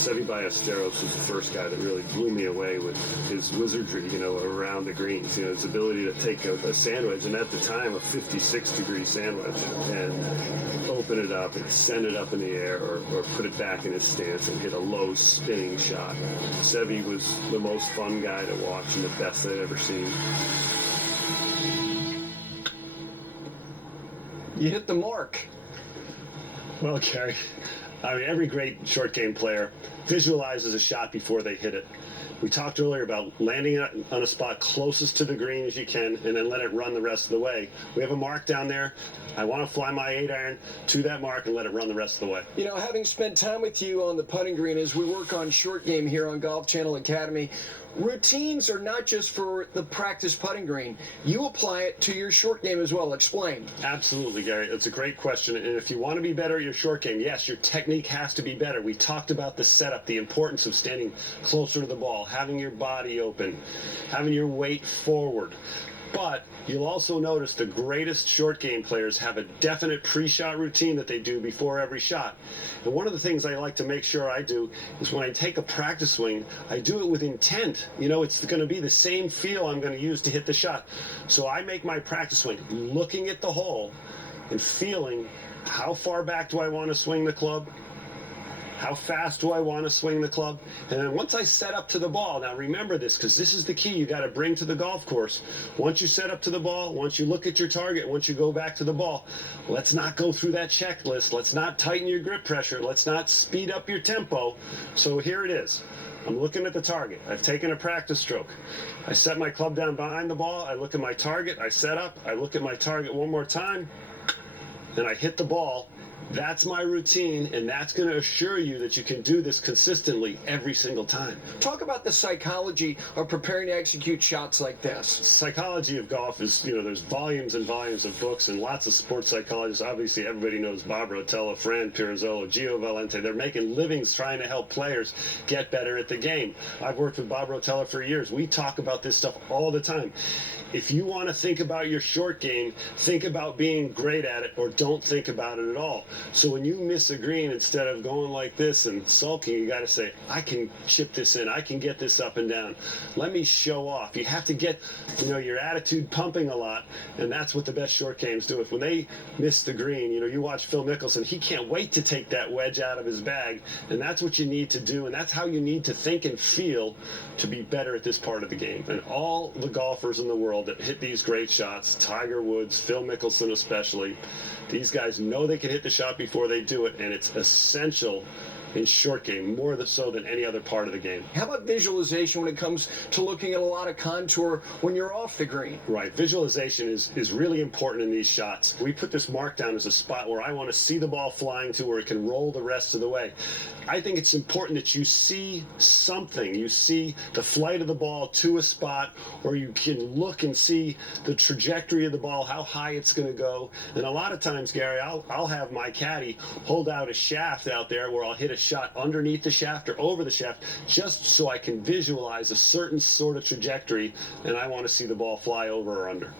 Seve Ballesteros was the first guy that really blew me away with his wizardry, around the greens. His ability to take a sandwich, and at the time a 56-degree sandwich, and open it up and send it up in the air, or put it back in his stance and hit a low spinning shot. Seve was the most fun guy to watch and the best I'd ever seen. You hit the mark. Well, Gary, every great short game player visualizes a shot before they hit it. We talked earlier about landing it on a spot closest to the green as you can, and then let it run the rest of the way. We have a mark down there. I want to fly my 8-iron to that mark and let it run the rest of the way. Having spent time with you on the putting green as we work on short game here on Golf Channel Academy, routines are not just for the practice putting green. You apply it to your short game as well. Explain. Absolutely, Gary. It's a great question. And if you want to be better at your short game, yes, your technique has to be better. We talked about the setup, the importance of standing closer to the ball, having your body open, having your weight forward. But you'll also notice the greatest short game players have a definite pre-shot routine that they do before every shot. And one of the things I like to make sure I do is when I take a practice swing, I do it with intent. It's going to be the same feel I'm going to use to hit the shot. So I make my practice swing looking at the hole and feeling how far back do I want to swing the club? How fast do I want to swing the club? And then once I set up to the ball, now remember this, because this is the key you got to bring to the golf course. Once you set up to the ball, once you look at your target, once you go back to the ball, let's not go through that checklist. Let's not tighten your grip pressure. Let's not speed up your tempo. So here it is. I'm looking at the target. I've taken a practice stroke. I set my club down behind the ball. I look at my target. I set up. I look at my target one more time. And I hit the ball. That's my routine, and that's going to assure you that you can do this consistently every single time. Talk about the psychology of preparing to execute shots like this. Psychology of golf is, there's volumes and volumes of books and lots of sports psychologists. Obviously, everybody knows Bob Rotella, Fran Pirozzolo, Gio Valente. They're making livings trying to help players get better at the game. I've worked with Bob Rotella for years. We talk about this stuff all the time. If you want to think about your short game, think about being great at it, or don't think about it at all. So when you miss a green, instead of going like this and sulking, you got to say, I can chip this in. I can get this up and down. Let me show off. You have to get, your attitude pumping a lot, and that's what the best short games do. If when they miss the green, you watch Phil Mickelson, he can't wait to take that wedge out of his bag, and that's what you need to do, and that's how you need to think and feel to be better at this part of the game. And all the golfers in the world that hit these great shots, Tiger Woods, Phil Mickelson especially, these guys know they can hit the shot before they do it, and it's essential in short game, more so than any other part of the game. How about visualization when it comes to looking at a lot of contour when you're off the green? Right. Visualization is really important in these shots. We put this mark down as a spot where I want to see the ball flying to where it can roll the rest of the way. I think it's important that you see something. You see the flight of the ball to a spot, or you can look and see the trajectory of the ball, how high it's going to go. And a lot of times, Gary, I'll have my caddy hold out a shaft out there where I'll hit a shot underneath the shaft or over the shaft, just so I can visualize a certain sort of trajectory, and I want to see the ball fly over or under.